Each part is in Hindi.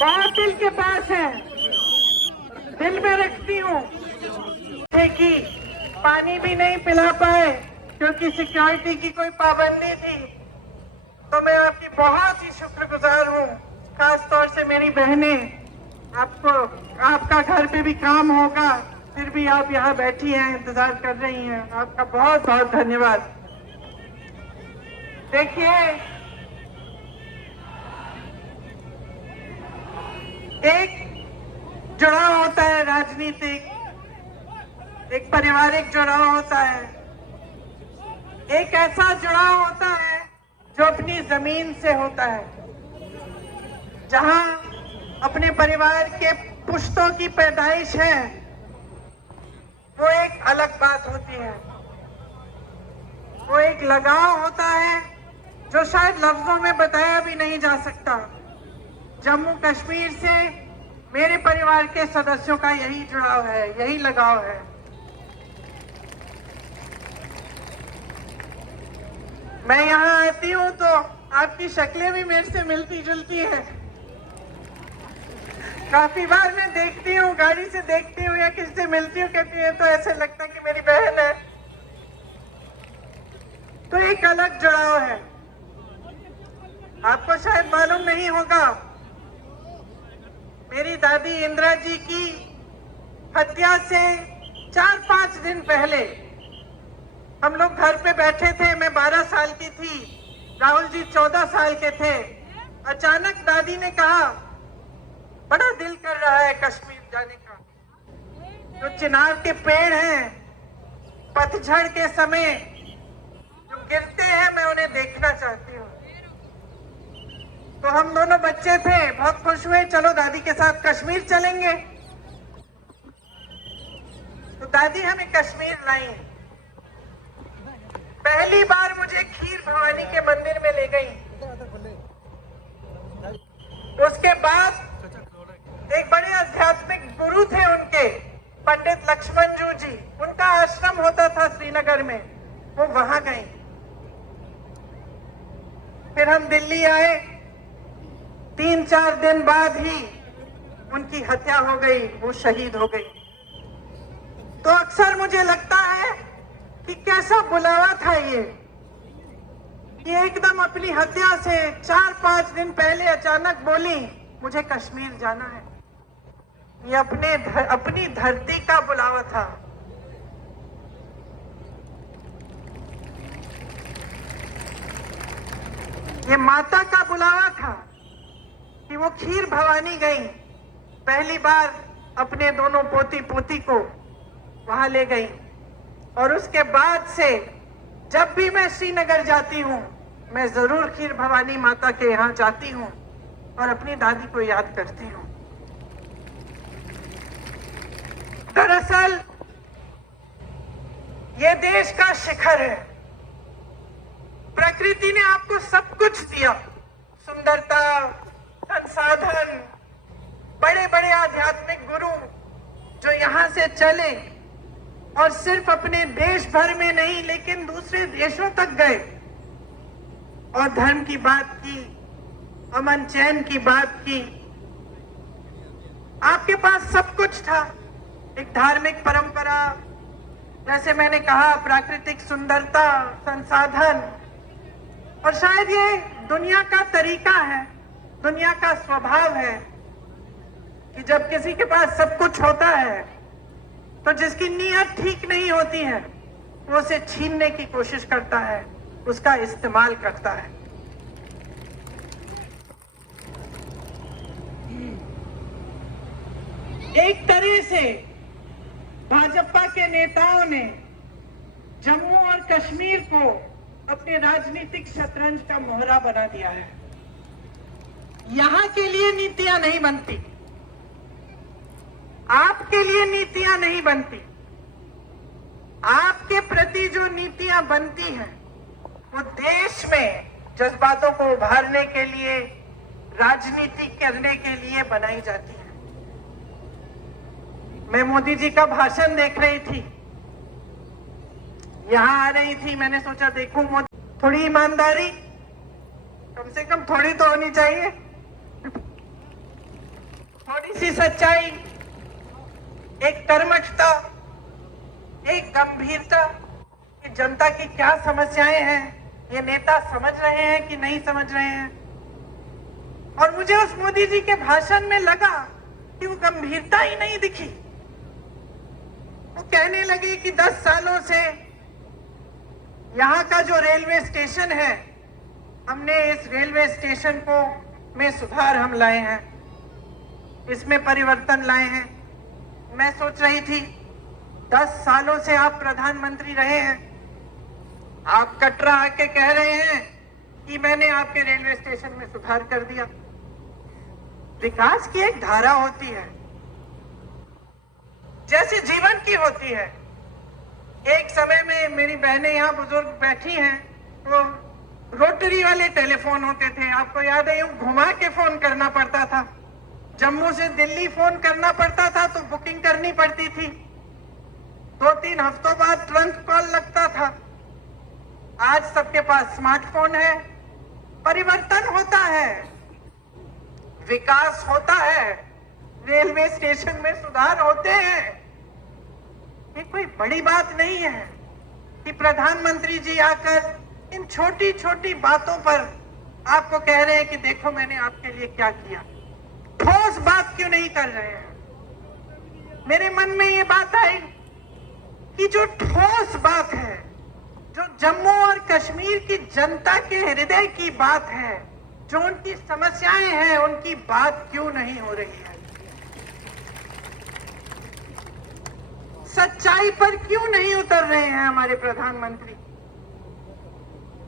बहुत दिल के पास है, दिल में रखती हूँ कि पानी भी नहीं पिला पाए क्योंकि सिक्योरिटी की कोई पाबंदी थी। तो मैं आपकी बहुत ही शुक्रगुजार हूँ, खास तौर से मेरी बहनें। आपको, आपका घर पे भी काम होगा, फिर भी आप यहाँ बैठी हैं, इंतजार कर रही हैं। आपका बहुत बहुत धन्यवाद। देखिए, एक जुड़ाव होता है राजनीतिक, एक पारिवारिक जुड़ाव होता है, एक ऐसा जुड़ाव होता है जो अपनी जमीन से होता है, जहां अपने परिवार के पुश्तों की पैदाइश है। वो एक अलग बात होती है, वो एक लगाव होता है जो शायद लफ्जों में बताया भी नहीं जा सकता। जम्मू कश्मीर से मेरे परिवार के सदस्यों का यही जुड़ाव है, यही लगाव है। मैं यहाँ आती हूँ तो आपकी शक्लें भी मेरे से मिलती जुलती हैं। काफी बार मैं देखती हूँ, गाड़ी से देखती हूँ या किसी से मिलती हूँ, कहती है तो ऐसे लगता है कि मेरी बहन है। तो एक अलग जुड़ाव है। आपको शायद मालूम नहीं होगा, मेरी दादी इंदिरा जी की हत्या से 4-5 दिन पहले हम लोग घर पे बैठे थे। मैं 12 साल की थी, राहुल जी 14 साल के थे। अचानक दादी ने कहा, बड़ा दिल कर रहा है कश्मीर जाने का। जो चिनार के पेड़ हैं, पतझड़ के समय जो गिरते हैं, मैं उन्हें देखना चाहती हूँ। तो हम दोनों बच्चे थे, बहुत खुश हुए, चलो दादी के साथ कश्मीर चलेंगे। तो दादी हमें कश्मीर लाई। पहली बार मुझे खीर भवानी के मंदिर में ले गई। उसके बाद एक बड़े आध्यात्मिक गुरु थे उनके, पंडित लक्ष्मण जी, उनका आश्रम होता था श्रीनगर में, वो वहां गए। फिर हम दिल्ली आए। 3-4 दिन बाद ही उनकी हत्या हो गई, वो शहीद हो गई। तो अक्सर मुझे लगता है कि कैसा बुलावा था ये एकदम अपनी हत्या से 4-5 दिन पहले अचानक बोली, मुझे कश्मीर जाना है। ये अपनी धरती का बुलावा था। ये माता का बुलावा था कि वो खीर भवानी गई। पहली बार अपने दोनों पोती पोती को वहां ले गई। और उसके बाद से जब भी मैं श्रीनगर जाती हूँ, मैं जरूर खीर भवानी माता के यहाँ जाती हूँ और अपनी दादी को याद करती हूँ। दरअसल ये देश का शिखर है। प्रकृति ने आपको सब कुछ दिया, सुंदरता, संसाधन, बड़े बड़े आध्यात्मिक गुरु जो यहाँ से चले और सिर्फ अपने देश भर में नहीं लेकिन दूसरे देशों तक गए और धर्म की बात की, अमन चैन की बात की। आपके पास सब कुछ था, एक धार्मिक परंपरा, जैसे मैंने कहा, प्राकृतिक सुंदरता, संसाधन। और शायद ये दुनिया का तरीका है, दुनिया का स्वभाव है कि जब किसी के पास सब कुछ होता है तो जिसकी नीयत ठीक नहीं होती है वो उसे छीनने की कोशिश करता है, उसका इस्तेमाल करता है। एक तरह से भाजपा के नेताओं ने जम्मू और कश्मीर को अपने राजनीतिक शतरंज का मोहरा बना दिया है। यहां के लिए नीतियां नहीं बनती, आपके लिए नीतियां नहीं बनती। आपके प्रति जो नीतियां बनती हैं वो देश में जज्बातों को उभारने के लिए, राजनीति करने के लिए बनाई जाती है। मैं मोदी जी का भाषण देख रही थी, यहाँ आ रही थी, मैंने सोचा देखूं मोदी, थोड़ी ईमानदारी कम से कम थोड़ी तो होनी चाहिए। थोड़ी सी सच्चाई, एक कर्मठता, एक गंभीरता कि जनता की क्या समस्याएं हैं, ये नेता समझ रहे हैं कि नहीं समझ रहे हैं। और मुझे उस मोदी जी के भाषण में लगा कि वो गंभीरता ही नहीं दिखी। वो कहने लगे कि 10 सालों से यहाँ का जो रेलवे स्टेशन है, हमने इस रेलवे स्टेशन को में सुधार हम लाए हैं, इसमें परिवर्तन लाए हैं। मैं सोच रही थी 10 सालों से आप प्रधानमंत्री रहे हैं, आप कटरा आके कह रहे हैं कि मैंने आपके रेलवे स्टेशन में सुधार कर दिया। विकास की एक धारा होती है, जैसे जीवन की होती है। एक समय में मेरी बहनें यहाँ बुजुर्ग बैठी हैं, तो रोटरी वाले टेलीफोन होते थे, आपको याद है, यूं घुमा के फोन करना पड़ता था। जम्मू से दिल्ली फोन करना पड़ता था तो बुकिंग करनी पड़ती थी, 2-3 हफ्तों बाद तुरंत कॉल लगता था। आज सबके पास स्मार्टफोन है। परिवर्तन होता है, विकास होता है, रेलवे स्टेशन में सुधार होते हैं। ये कोई बड़ी बात नहीं है कि प्रधानमंत्री जी आकर इन छोटी छोटी बातों पर आपको कह रहे हैं कि देखो मैंने आपके लिए क्या किया। ठोस बात क्यों नहीं कर रहे हैं? मेरे मन में ये बात आई कि जो ठोस बात है, जो जम्मू और कश्मीर की जनता के हृदय की बात है, जो उनकी समस्याएं हैं, उनकी बात क्यों नहीं हो रही है? सच्चाई पर क्यों नहीं उतर रहे हैं हमारे प्रधानमंत्री?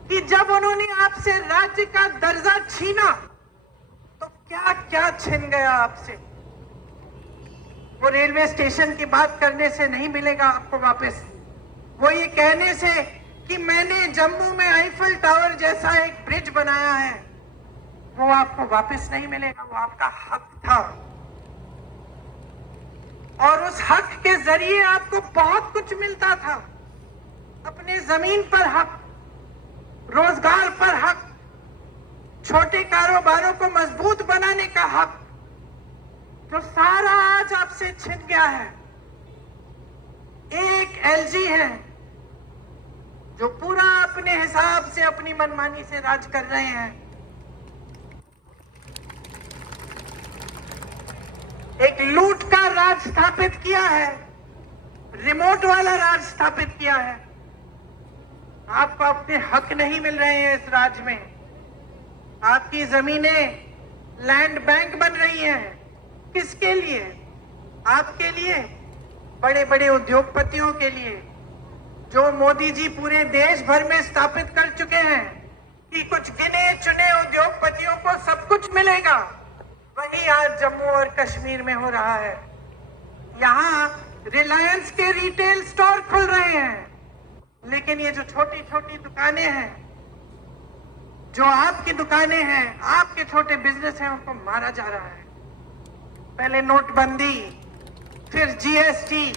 कि जब उन्होंने आपसे राज्य का दर्जा छीना तो क्या क्या छिन गया आपसे? वो रेलवे स्टेशन की बात करने से नहीं मिलेगा आपको वापस। वो ये कहने से कि मैंने जम्मू में आईफल टावर जैसा एक ब्रिज बनाया है, वो आपको वापस नहीं मिलेगा। वो आपका हक था और उस हक के जरिए आपको बहुत कुछ मिलता था। अपने जमीन पर हक, रोजगार पर हक, छोटे कारोबारों को मजबूत बनाने का हक, जो सारा आज आपसे छिन गया है। एक एलजी है जो पूरा अपने हिसाब से, अपनी मनमानी से राज कर रहे हैं। एक लूट का राज स्थापित किया है, रिमोट वाला राज स्थापित किया है। आपको अपने हक नहीं मिल रहे हैं इस राज्य में। आपकी जमीनें लैंड बैंक बन रही हैं। किसके लिए? आपके लिए, बड़े बड़े उद्योगपतियों के लिए, जो मोदी जी पूरे देश भर में स्थापित कर चुके हैं कि कुछ गिने चुने उद्योगपतियों को सब कुछ मिलेगा। वही आज जम्मू और कश्मीर में हो रहा है। यहाँ रिलायंस के रिटेल स्टोर खुल रहे हैं, लेकिन ये जो छोटी छोटी दुकानें हैं, जो आपकी दुकानें हैं, आपके छोटे बिजनेस हैं, उनको मारा जा रहा है। पहले नोटबंदी, फिर जीएसटी,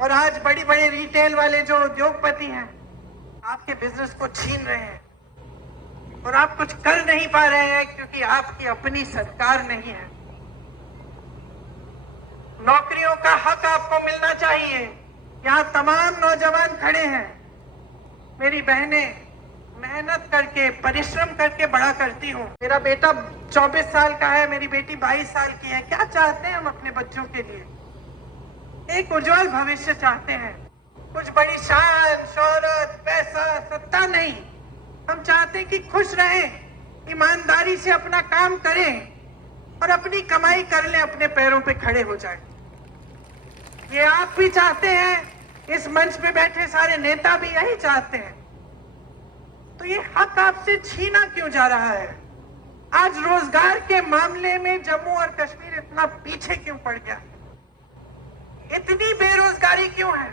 और आज बड़ी बड़ी रिटेल वाले जो उद्योगपति हैं आपके बिजनेस को छीन रहे हैं। और आप कुछ कर नहीं पा रहे हैं क्योंकि आपकी अपनी सरकार नहीं है। नौकरियों का हक आपको मिलना चाहिए। यहाँ तमाम नौजवान खड़े हैं, मेरी बहनें मेहनत करके, परिश्रम करके बड़ा करती हूँ। मेरा बेटा 24 साल का है, मेरी बेटी 22 साल की है। क्या चाहते हैं हम अपने बच्चों के लिए? एक उज्जवल भविष्य चाहते हैं। कुछ बड़ी शान, शोहरत, पैसा, सत्ता नहीं। हम चाहते हैं कि खुश रहें, ईमानदारी से अपना काम करें और अपनी कमाई कर लें, अपने पैरों पे खड़े हो जाएं। ये आप भी चाहते हैं, इस मंच पे बैठे सारे नेता भी यही चाहते हैं। तो ये हक आपसे छीना क्यों जा रहा है? आज रोजगार के मामले में जम्मू और कश्मीर इतना पीछे क्यों पड़ गया? इतनी बेरोजगारी क्यों है?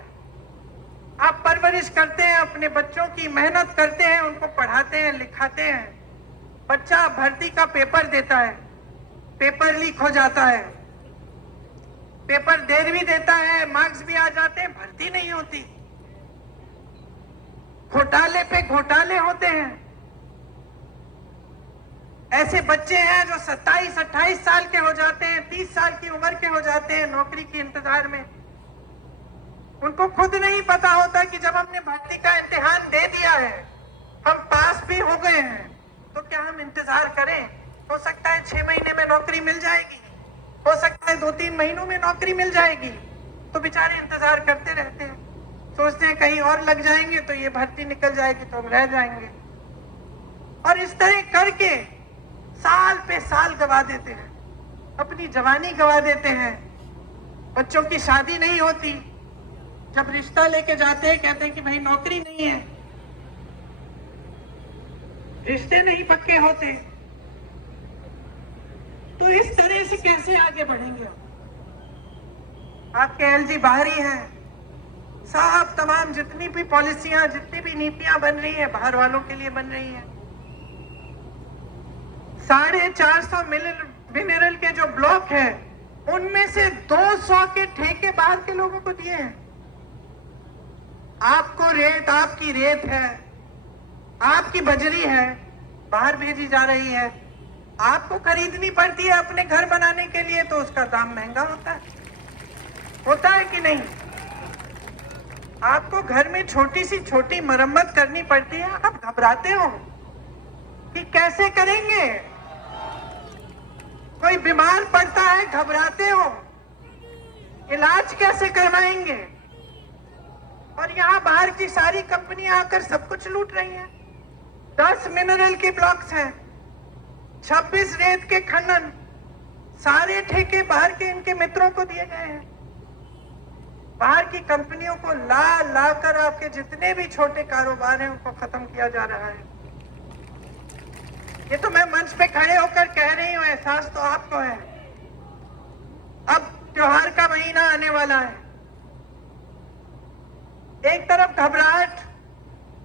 आप परवरिश करते हैं अपने बच्चों की, मेहनत करते हैं, उनको पढ़ाते हैं, लिखाते हैं। बच्चा भर्ती का पेपर देता है, पेपर लीक हो जाता है, पेपर देर भी देता है, मार्क्स भी आ जाते हैं, भर्ती नहीं होती। घोटाले पे घोटाले होते हैं। ऐसे बच्चे हैं जो 27-28 साल के हो जाते हैं, 30 साल की उम्र के हो जाते हैं नौकरी के इंतजार में। उनको खुद नहीं पता होता कि जब हमने भर्ती का इम्तिहान दे दिया है, हम पास भी हो गए हैं, तो क्या हम इंतजार करें? हो सकता है 6 महीने में नौकरी मिल जाएगी, हो सकता है 2-3 महीनों में नौकरी मिल जाएगी, तो बेचारे इंतजार करते रहते हैं, सोचते हैं कहीं और लग जाएंगे तो ये भर्ती निकल जाएगी तो हम रह जाएंगे। और इस तरह करके साल पे साल गवा देते हैं, अपनी जवानी गवा देते हैं। बच्चों की शादी नहीं होती, जब रिश्ता लेके जाते हैं कहते हैं कि भाई नौकरी नहीं है, रिश्ते नहीं पक्के होते। तो इस तरह से कैसे आगे बढ़ेंगे? आपके एलजी बाहर ही हैं साहब। तमाम जितनी भी पॉलिसियां, जितनी भी नीतियां बन रही है बाहर वालों के लिए बन रही हैं। 450 मिनरल के जो ब्लॉक है उनमें से 200 के ठेके बाहर के लोगों को दिए हैं। आपको रेत, आपकी रेत है, आपकी बजरी है, बाहर भेजी जा रही है, आपको खरीदनी पड़ती है अपने घर बनाने के लिए, तो उसका दाम महंगा होता है कि नहीं? आपको घर में छोटी सी छोटी मरम्मत करनी पड़ती है, आप घबराते हो कि कैसे करेंगे? कोई बीमार पड़ता है, घबराते हो इलाज कैसे करवाएंगे? और यहाँ बाहर की सारी कंपनियां आकर सब कुछ लूट रही हैं। 10 मिनरल के ब्लॉक्स हैं, 26 रेत के खनन, सारे ठेके बाहर के इनके मित्रों को दिए गए हैं। बाहर की कंपनियों को ला कर आपके जितने भी छोटे कारोबार हैं उनको खत्म किया जा रहा है। ये तो मैं मंच पे खड़े होकर कह रही हूँ, एहसास तो आपको है। अब त्योहार का महीना आने वाला है, एक तरफ घबराहट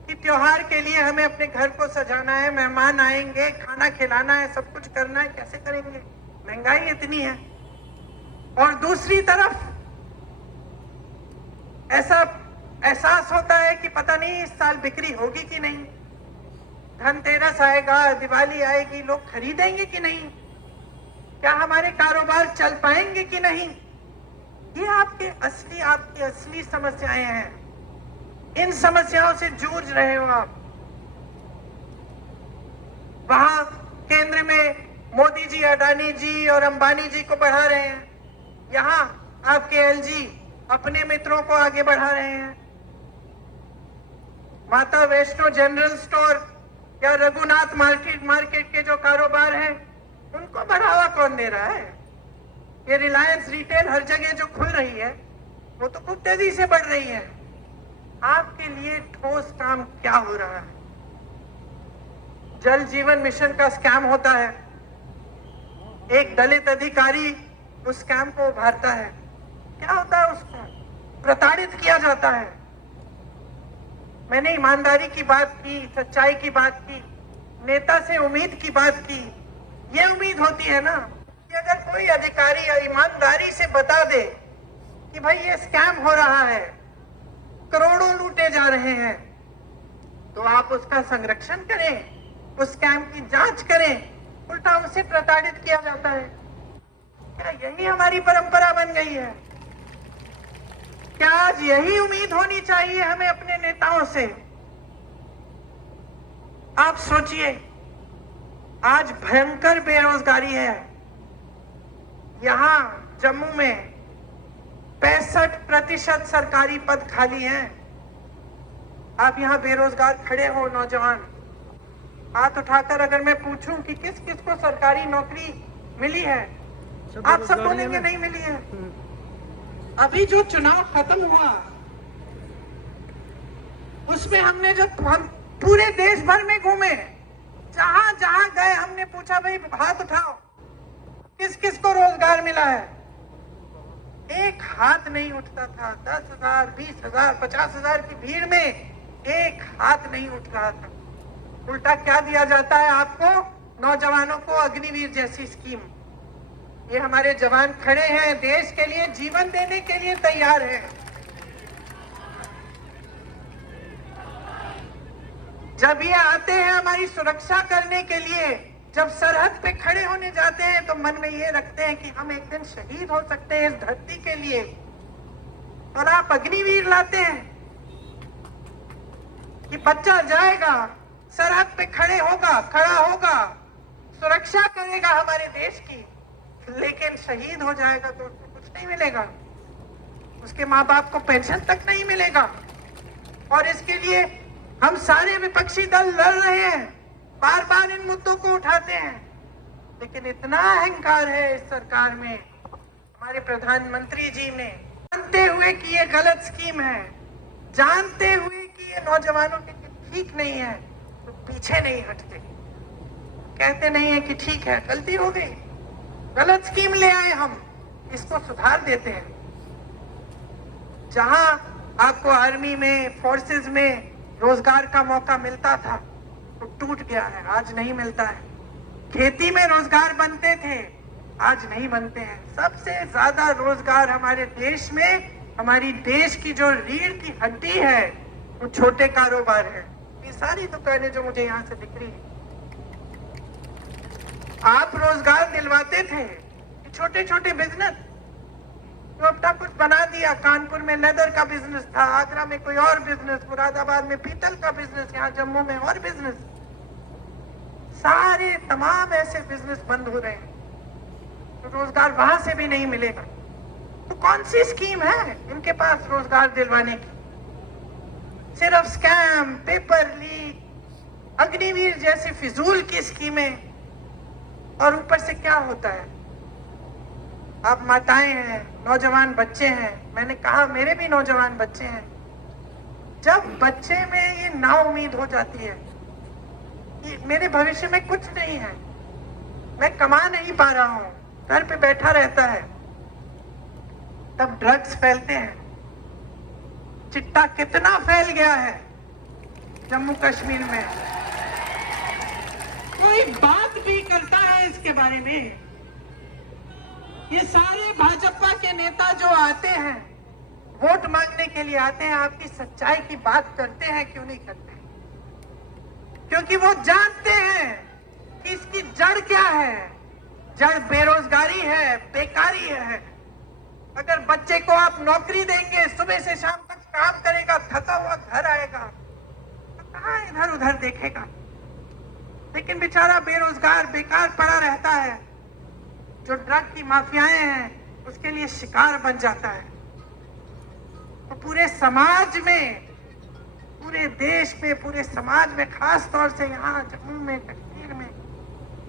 कि त्योहार के लिए हमें अपने घर को सजाना है, मेहमान आएंगे, खाना खिलाना है, सब कुछ करना है, कैसे करेंगे? महंगाई इतनी है। और दूसरी तरफ ऐसा एहसास होता है कि पता नहीं इस साल बिक्री होगी कि नहीं, धनतेरस आएगा, दिवाली आएगी, लोग खरीदेंगे कि नहीं, क्या हमारे कारोबार चल पाएंगे कि नहीं? ये आपकी असली समस्याएं हैं। इन समस्याओं से जूझ रहे हो आप। वहां केंद्र में मोदी जी, अडानी जी और अंबानी जी को बढ़ा रहे हैं, यहां आपके एलजी अपने मित्रों को आगे बढ़ा रहे हैं। माता वैष्णो जनरल स्टोर या रघुनाथ मार्केट के जो कारोबार हैं उनको बढ़ावा कौन दे रहा है? ये रिलायंस रिटेल हर जगह जो खुल रही है वो तो खूब तेजी से बढ़ रही है। आपके लिए ठोस काम क्या हो रहा है? जल जीवन मिशन का स्कैम होता है, एक दलित अधिकारी उस स्कैम को उभारता है, क्या होता है? उसको प्रताड़ित किया जाता है। मैंने ईमानदारी की बात की, सच्चाई की बात की, नेता से उम्मीद की बात की। ये उम्मीद होती है ना कि अगर कोई अधिकारी ईमानदारी से बता दे कि भाई ये स्कैम हो रहा है, करोड़ों लूटे जा रहे हैं, तो आप उसका संरक्षण करें, उस स्कैम की जांच करें। उल्टा उसे प्रताड़ित किया जाता है। क्या यही हमारी परंपरा बन गई है? क्या आज यही उम्मीद होनी चाहिए हमें अपने नेताओं से? आप सोचिए, आज भयंकर बेरोजगारी है। यहां जम्मू में 65% सरकारी पद खाली हैं। आप यहां बेरोजगार खड़े हो, नौजवान, हाथ उठाकर अगर मैं पूछूं कि किस किस को सरकारी नौकरी मिली है, आप सब बोलेंगे नहीं मिली है। अभी जो चुनाव खत्म हुआ उसमें हम पूरे देश भर में घूमे, जहां जहां गए हमने पूछा भाई हाथ उठाओ, किस किस को रोजगार मिला है? एक हाथ नहीं उठता था। 10,000, 20,000, 50,000 की भीड़ में एक हाथ नहीं उठ रहा था। उल्टा क्या दिया जाता है आपको? नौजवानों को अग्निवीर जैसी स्कीम। ये हमारे जवान खड़े हैं, देश के लिए जीवन देने के लिए तैयार हैं। जब ये आते हैं हमारी सुरक्षा करने के लिए, जब सरहद पे खड़े होने जाते हैं तो मन में ये रखते हैं कि हम एक दिन शहीद हो सकते हैं इस धरती के लिए, और आप अग्निवीर लाते हैं कि बच्चा जाएगा, सरहद पे खड़ा होगा, सुरक्षा करेगा हमारे देश की, लेकिन शहीद हो जाएगा तो उसको कुछ नहीं मिलेगा, उसके माँ बाप को पेंशन तक नहीं मिलेगा। और इसके लिए हम सारे विपक्षी दल लड़ रहे हैं, बार बार इन मुद्दों को उठाते हैं, लेकिन इतना अहंकार है इस सरकार में, हमारे प्रधानमंत्री जी ने, जानते हुए कि ये गलत स्कीम है, जानते हुए कि ये नौजवानों के लिए ठीक नहीं है, तो पीछे नहीं हटते, कहते नहीं है कि ठीक है, गलती हो गई, गलत स्कीम ले आए हम, इसको सुधार देते हैं। जहां आपको आर्मी में, फोर्सेस में रोजगार का मौका मिलता था तो टूट गया है, आज नहीं मिलता है। खेती में रोजगार बनते थे, आज नहीं बनते हैं। सबसे ज्यादा रोजगार हमारे देश में, हमारी देश की जो रीढ़ की हड्डी है वो छोटे कारोबार है। ये सारी दुकानें जो मुझे यहाँ से दिख रही है, आप रोजगार दिलवाते थे, छोटे छोटे बिजनेस तो अपना कुछ बना दिया। कानपुर में लेदर का बिजनेस था, आगरा में कोई और बिजनेस, मुरादाबाद में पीतल का बिजनेस, यहाँ जम्मू में और बिजनेस, सारे तमाम ऐसे बिजनेस बंद हो रहे हैं, तो रोजगार वहां से भी नहीं मिलेगा। तो कौन सी स्कीम है इनके पास रोजगार दिलवाने की? सिर्फ स्कैम, पेपर लीक, अग्निवीर जैसी फिजूल की स्कीमें। और ऊपर से क्या होता है, आप माताएं हैं, नौजवान बच्चे हैं, मैंने कहा मेरे भी नौजवान बच्चे हैं, जब बच्चे में ये नाउम्मीद हो जाती है कि मेरे भविष्य में कुछ नहीं है, मैं कमा नहीं पा रहा हूं, घर पे बैठा रहता है, तब ड्रग्स फैलते हैं। चिट्टा कितना फैल गया है जम्मू कश्मीर में, कोई बात भी करता है इसके बारे में? ये सारे भाजपा के नेता जो आते हैं, वोट मांगने के लिए आते हैं, आपकी सच्चाई की बात करते हैं क्यों नहीं करते? क्योंकि वो जानते हैं कि इसकी जड़ क्या है। जड़ बेरोजगारी है, बेकारी है। अगर बच्चे को आप नौकरी देंगे, सुबह से शाम तक काम करेगा, थका हुआ घर आएगा, तो कहाँ इधर उधर देखेगा? लेकिन बेचारा बेरोजगार, बेकार पड़ा रहता है, जो ड्रग की माफियाएं हैं उसके लिए शिकार बन जाता है। तो पूरे समाज में, पूरे देश में, पूरे समाज में, खास तौर से यहाँ जम्मू में, कश्मीर में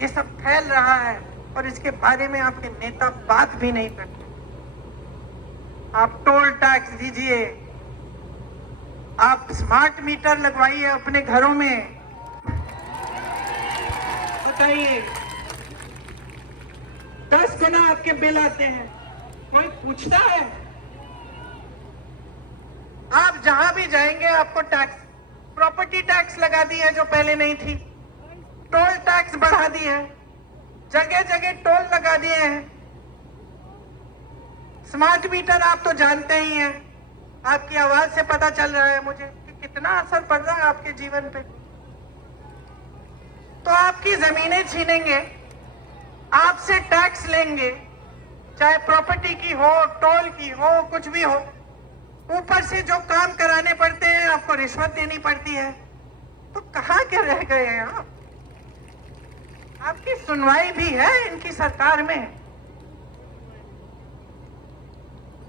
ये सब फैल रहा है, और इसके बारे में आपके नेता बात भी नहीं करते। आप टोल टैक्स दीजिए, आप स्मार्ट मीटर लगवाइए अपने घरों में, बताइए 10 गुना आपके बिल आते हैं, कोई पूछता है? आप जहां भी जाएंगे आपको टैक्स, प्रॉपर्टी टैक्स लगा दी है जो पहले नहीं थी, टोल टैक्स बढ़ा दी है, जगह जगह टोल लगा दिए हैं। स्मार्ट मीटर आप तो जानते ही हैं, आपकी आवाज से पता चल रहा है मुझे कि कितना असर पड़ रहा है आपके जीवन पे। तो आपकी जमीनें छीनेंगे, आपसे टैक्स लेंगे, चाहे प्रॉपर्टी की हो, टोल की हो, कुछ भी हो, ऊपर से जो काम कराने पड़ते हैं आपको रिश्वत देनी पड़ती है। तो कहाँ के रह गए हैं आप? आपकी सुनवाई भी है इनकी सरकार में?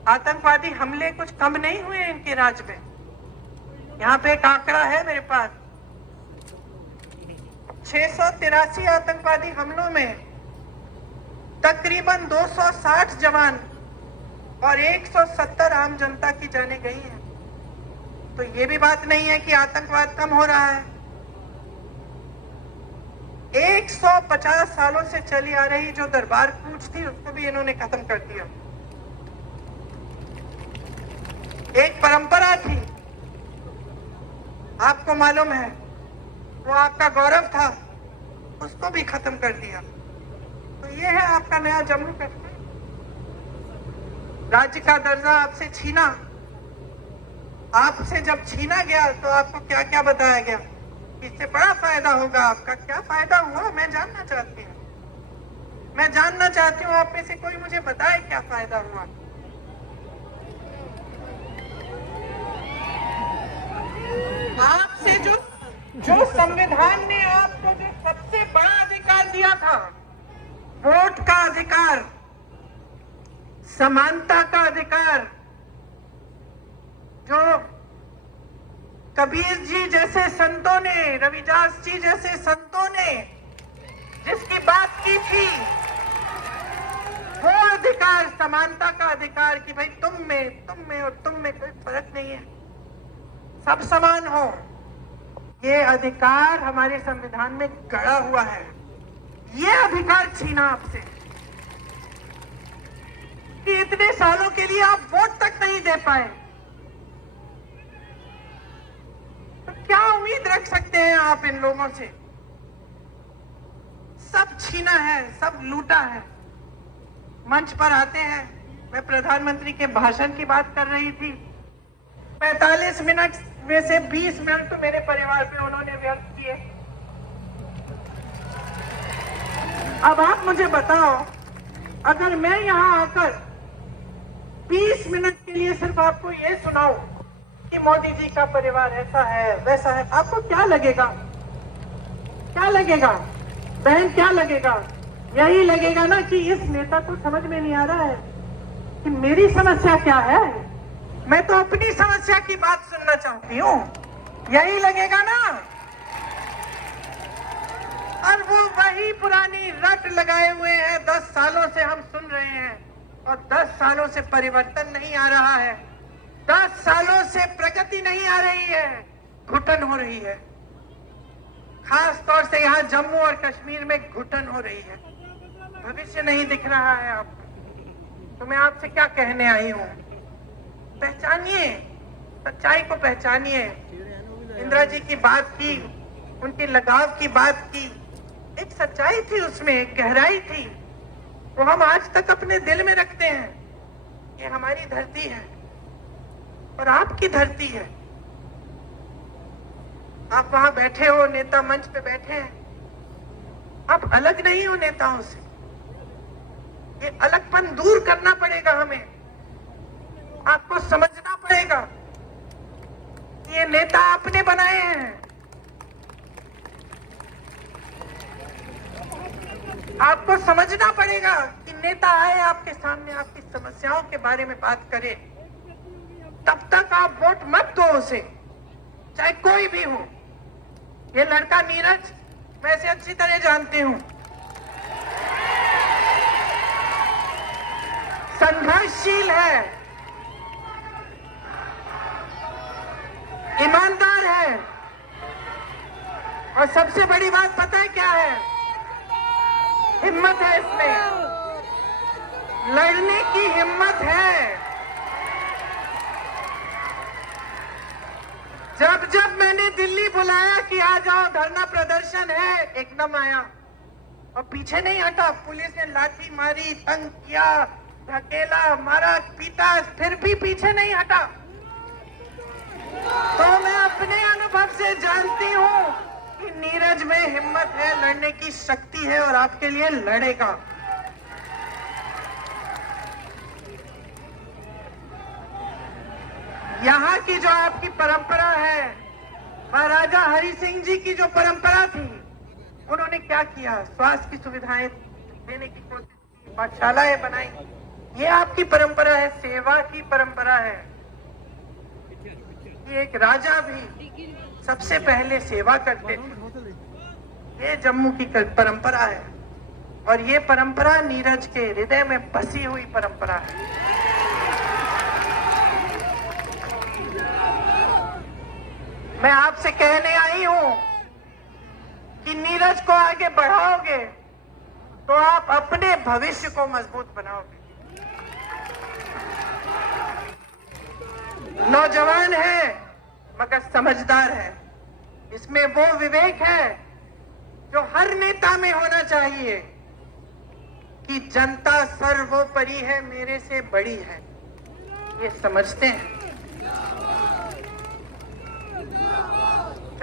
आतंकवादी हमले कुछ कम नहीं हुए इनके राज में। यहाँ पे एक आंकड़ा है मेरे पास, 683 आतंकवादी हमलों में तकरीबन 260 जवान और 170 आम जनता की जानें गई हैं। तो ये भी बात नहीं है कि आतंकवाद कम हो रहा है। 150 सालों से चली आ रही जो दरबार कूच थी उसको भी इन्होंने खत्म कर दिया। एक परंपरा थी, आपको मालूम है, वो आपका गौरव था, उसको भी खत्म कर दिया। तो ये है आपका नया जम्मू कश्मीर। राज्य का दर्जा आपसे छीना। आपसे जब छीना गया तो आपको क्या क्या बताया गया कि इससे बड़ा फायदा होगा आपका। क्या फायदा हुआ मैं जानना चाहती हूँ। मैं जानना चाहती हूँ आप में से कोई मुझे बताए क्या फायदा हुआ। आपसे जो संविधान ने आपको जो सबसे बड़ा अधिकार दिया था, वोट का अधिकार, समानता का अधिकार, जो कबीर जी जैसे संतों ने, रविदास जी जैसे संतों ने जिसकी बात की थी, वो अधिकार, समानता का अधिकार कि भाई तुम में और तुम में कोई फर्क नहीं है, सब समान हो, ये अधिकार हमारे संविधान में गड़ा हुआ है। ये अधिकार छीना आपसे कि इतने सालों के लिए आप वोट तक नहीं दे पाए, तो क्या उम्मीद रख सकते हैं आप इन लोगों से? सब छीना है, सब लूटा है। मंच पर आते हैं, मैं प्रधानमंत्री के भाषण की बात कर रही थी, 45 मिनट में से 20 मिनट तो मेरे परिवार पे उन्होंने व्यर्थ किए। अब आप मुझे बताओ, अगर मैं यहां आकर 20 मिनट के लिए सिर्फ आपको ये सुनाऊं कि मोदी जी का परिवार ऐसा है वैसा है, आपको क्या लगेगा? क्या लगेगा बहन, क्या लगेगा? यही लगेगा ना कि इस नेता को समझ में नहीं आ रहा है कि मेरी समस्या क्या है, मैं तो अपनी समस्या की बात सुनना चाहती हूँ। यही लगेगा ना? और वो वही पुरानी रट लगाए हुए हैं, 10 सालों से हम सुन रहे हैं और 10 सालों से परिवर्तन नहीं आ रहा है, 10 सालों से प्रगति नहीं आ रही है, घुटन हो रही है। खास तौर से यहाँ जम्मू और कश्मीर में घुटन हो रही है, भविष्य नहीं दिख रहा है आपको। तो मैं आपसे क्या कहने आई हूँ, पहचानिए, सच्चाई को पहचानिए। इंदिरा जी की बात की, उनके लगाव की बात की, एक सच्चाई थी उसमें, एक गहराई थी, वो हम आज तक अपने दिल में रखते हैं। ये हमारी धरती है और आपकी धरती है। आप वहां बैठे हो, नेता मंच पे बैठे हैं, आप अलग नहीं हो नेताओं से। ये अलगपन दूर करना पड़ेगा हमें। आपको समझना पड़ेगा कि ये नेता आपने बनाए हैं। आपको समझना पड़ेगा कि नेता आए आपके सामने, आपकी समस्याओं के बारे में बात करे, तब तक आप वोट मत दो उसे, चाहे कोई भी हो। ये लड़का नीरज, मैं इसे अच्छी तरह जानती हूं, संघर्षशील है, ईमानदार है, और सबसे बड़ी बात पता है क्या है? हिम्मत है इसमें, लड़ने की हिम्मत है। जब जब मैंने दिल्ली बुलाया कि आ जाओ धरना प्रदर्शन है, एकदम आया और पीछे नहीं हटा। पुलिस ने लाठी मारी, तंग किया, धकेला, मारा, पीटा, फिर भी पीछे नहीं हटा। तो मैं अपने अनुभव से जानती हूँ कि नीरज में हिम्मत है, लड़ने की शक्ति है और आपके लिए लड़ेगा। यहाँ की जो आपकी परंपरा है, महाराजा हरि सिंह जी की जो परंपरा थी, उन्होंने क्या किया? स्वास्थ्य की सुविधाएं देने की कोशिश की, पाठशालाएं बनाई। ये आपकी परंपरा है, सेवा की परंपरा है। कि एक राजा भी सबसे पहले सेवा करते थे। ये जम्मू की परंपरा है और ये परंपरा नीरज के हृदय में बसी हुई परंपरा है। मैं आपसे कहने आई हूं कि नीरज को आगे बढ़ाओगे तो आप अपने भविष्य को मजबूत बनाओगे। नौजवान है मगर समझदार है, इसमें वो विवेक है जो हर नेता में होना चाहिए कि जनता सर्वोपरि है, मेरे से बड़ी है, ये समझते हैं।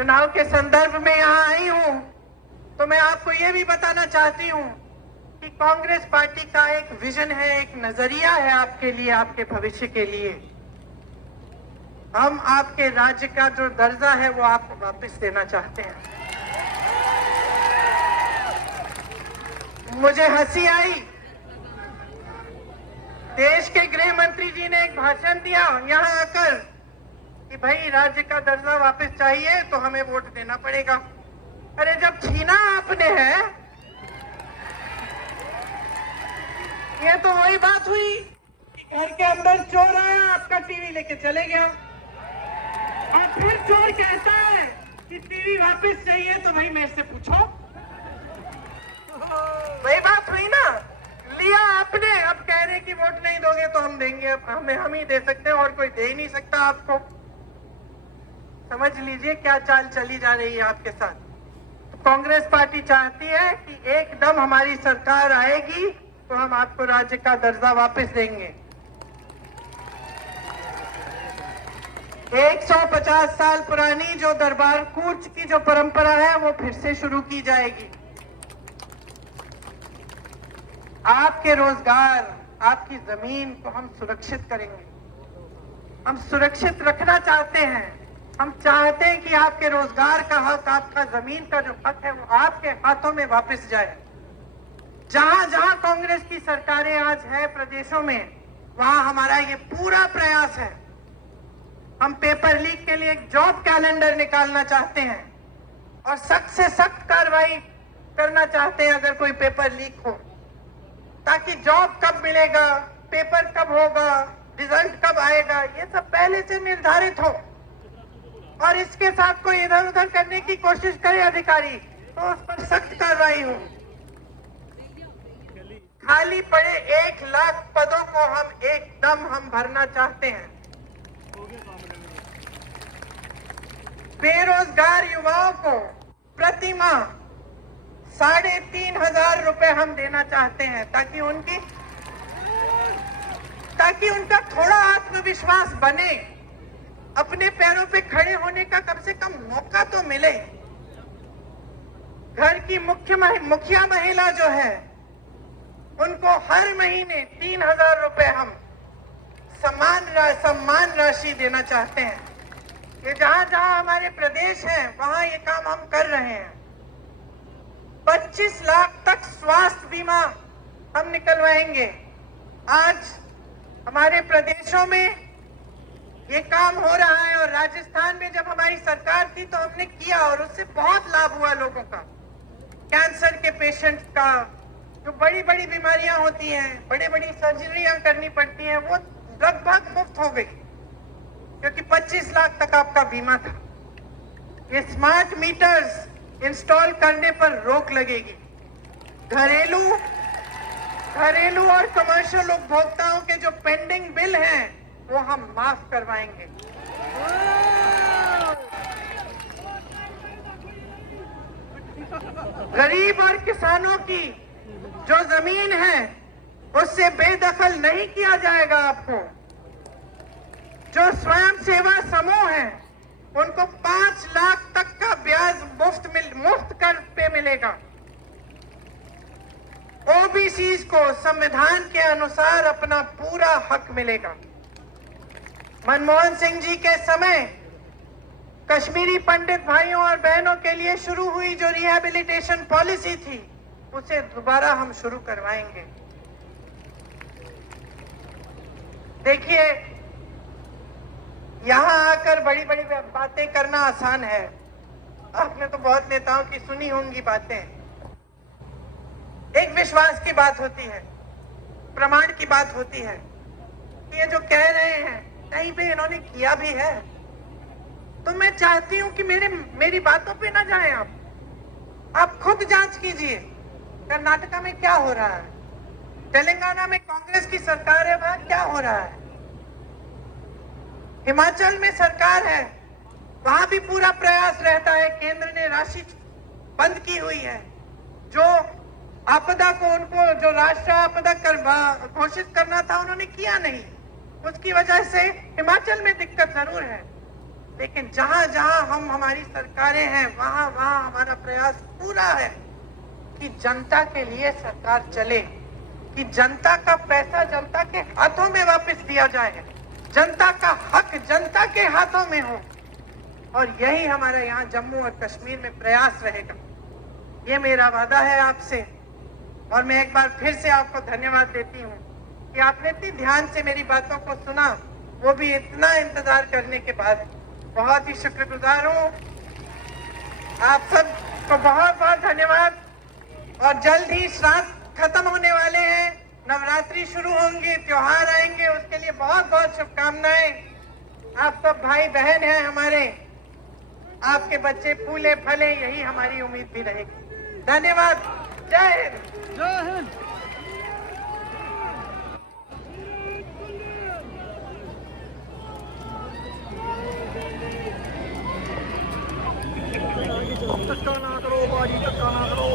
चुनाव के संदर्भ में यहाँ आई हूँ तो मैं आपको ये भी बताना चाहती हूँ कि कांग्रेस पार्टी का एक विजन है, एक नजरिया है आपके लिए, आपके भविष्य के लिए। हम आपके राज्य का जो दर्जा है वो आपको वापस देना चाहते हैं। मुझे हंसी आई, देश के गृह मंत्री जी ने एक भाषण दिया यहाँ आकर कि भाई राज्य का दर्जा वापस चाहिए तो हमें वोट देना पड़ेगा। अरे जब छीना आपने है, ये तो वही बात हुई कि घर के अंदर चोर आया, आपका टीवी लेके चले गया, और फिर चोर कहता है कि टीवी वापस चाहिए तो भाई मेरे से पूछो। वही बात हुई ना, लिया आपने, अब कह रहे कि वोट नहीं दोगे तो हम देंगे। अब हम ही दे सकते हैं और कोई दे ही नहीं सकता आपको। समझ लीजिए क्या चाल चली जा रही है आपके साथ। तो कांग्रेस पार्टी चाहती है कि एकदम हमारी सरकार आएगी तो हम आपको राज्य का दर्जा वापस देंगे। 150 साल पुरानी जो दरबार कूच की जो परंपरा है वो फिर से शुरू की जाएगी। आपके रोजगार, आपकी जमीन को हम सुरक्षित करेंगे। हम सुरक्षित रखना चाहते हैं। हम चाहते हैं कि आपके रोजगार का हक, आपका जमीन का जो हक है वो आपके हाथों में वापस जाए। जहां जहां कांग्रेस की सरकारें आज है प्रदेशों में, वहां हमारा ये पूरा प्रयास है। हम पेपर लीक के लिए एक जॉब कैलेंडर निकालना चाहते हैं और सख्त से सख्त कार्रवाई करना चाहते हैं अगर कोई पेपर लीक हो, ताकि जॉब कब मिलेगा, पेपर कब होगा, रिजल्ट कब आएगा, ये सब पहले से निर्धारित हो। और इसके साथ कोई इधर उधर करने की कोशिश करे अधिकारी तो उस पर सख्त कार्रवाई हो। खाली पड़े 1 लाख पदों को हम भरना चाहते हैं। बेरोजगार युवाओं को प्रति माह 3,500 रुपए हम देना चाहते हैं ताकि उनका थोड़ा आत्मविश्वास बने, अपने पैरों पे खड़े होने का कम से कम मौका तो मिले। घर की मुखिया महिला जो है उनको हर महीने 3,000 रुपए हम सम्मान राशि देना चाहते हैं। ये जहां जहां हमारे प्रदेश है वहां ये काम हम कर रहे हैं। 25 लाख तक स्वास्थ्य बीमा हम निकलवाएंगे। आज हमारे प्रदेशों में ये काम हो रहा है और राजस्थान में जब हमारी सरकार थी तो हमने किया और उससे बहुत लाभ हुआ लोगों का। कैंसर के पेशेंट का, जो बड़ी बड़ी बीमारियां होती हैं, बड़ी बड़ी सर्जरियां करनी पड़ती हैं, वो लगभग मुफ्त हो गई क्योंकि 25 लाख तक आपका बीमा था। ये स्मार्ट मीटर्स इंस्टॉल करने पर रोक लगेगी। घरेलू और कमर्शियल उपभोक्ताओं के जो पेंडिंग बिल हैं वो हम माफ करवाएंगे। गरीब और किसानों की जो जमीन है उससे बेदखल नहीं किया जाएगा। आपको जो स्वयं सेवा समूह है उनको 5 लाख तक का ब्याज मुफ्त कर पे मिलेगा। ओबीसीज को संविधान के अनुसार अपना पूरा हक मिलेगा। मनमोहन सिंह जी के समय कश्मीरी पंडित भाइयों और बहनों के लिए शुरू हुई जो रिहैबिलिटेशन पॉलिसी थी उसे दोबारा हम शुरू करवाएंगे। देखिए, यहाँ आकर बड़ी बड़ी बातें करना आसान है। आपने तो बहुत नेताओं की सुनी होंगी बातें। एक विश्वास की बात होती है, प्रमाण की बात होती है कि ये जो कह रहे हैं कहीं पे इन्होंने किया भी है। तो मैं चाहती हूं कि मेरी बातों पे ना जाएं आप खुद जांच कीजिए। कर्नाटका में क्या हो रहा है, तेलंगाना में कांग्रेस की सरकार है, वहां क्या हो रहा है, हिमाचल में सरकार है, वहां भी पूरा प्रयास रहता है। केंद्र ने राशि बंद की हुई है। जो आपदा को उनको जो राष्ट्रीय आपदा घोषित करना था उन्होंने किया नहीं। उसकी वजह से हिमाचल में दिक्कत जरूर है। लेकिन जहां जहां हमारी सरकारें हैं वहां वहां हमारा प्रयास पूरा है कि जनता के लिए सरकार चले, कि जनता का पैसा जनता के हाथों में वापस दिया जाए, जनता का हक जनता के हाथों में हो। और यही हमारा यहाँ जम्मू और कश्मीर में प्रयास रहेगा। ये मेरा वादा है आपसे। और मैं एक बार फिर से आपको धन्यवाद देती हूँ कि आपने इतनी ध्यान से मेरी बातों को सुना, वो भी इतना इंतजार करने के बाद। बहुत ही शुक्रगुजार हूँ। आप सब को बहुत बहुत धन्यवाद। और जल्द ही श्राद्ध खत्म होने वाले हैं, नवरात्रि शुरू होंगे, त्योहार आएंगे, उसके लिए बहुत बहुत शुभकामनाएं। आप सब भाई बहन हैं हमारे, आपके बच्चे फूले फले, यही हमारी उम्मीद भी रहेगी। धन्यवाद। जय हिंद। जय हिंद। धक्का ना करो बाजी, धक्का ना करो।